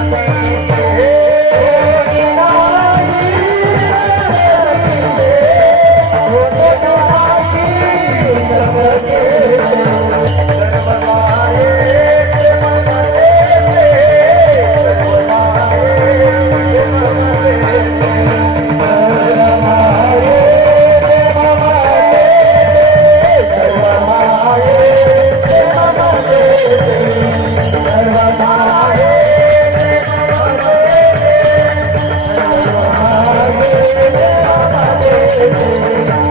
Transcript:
wa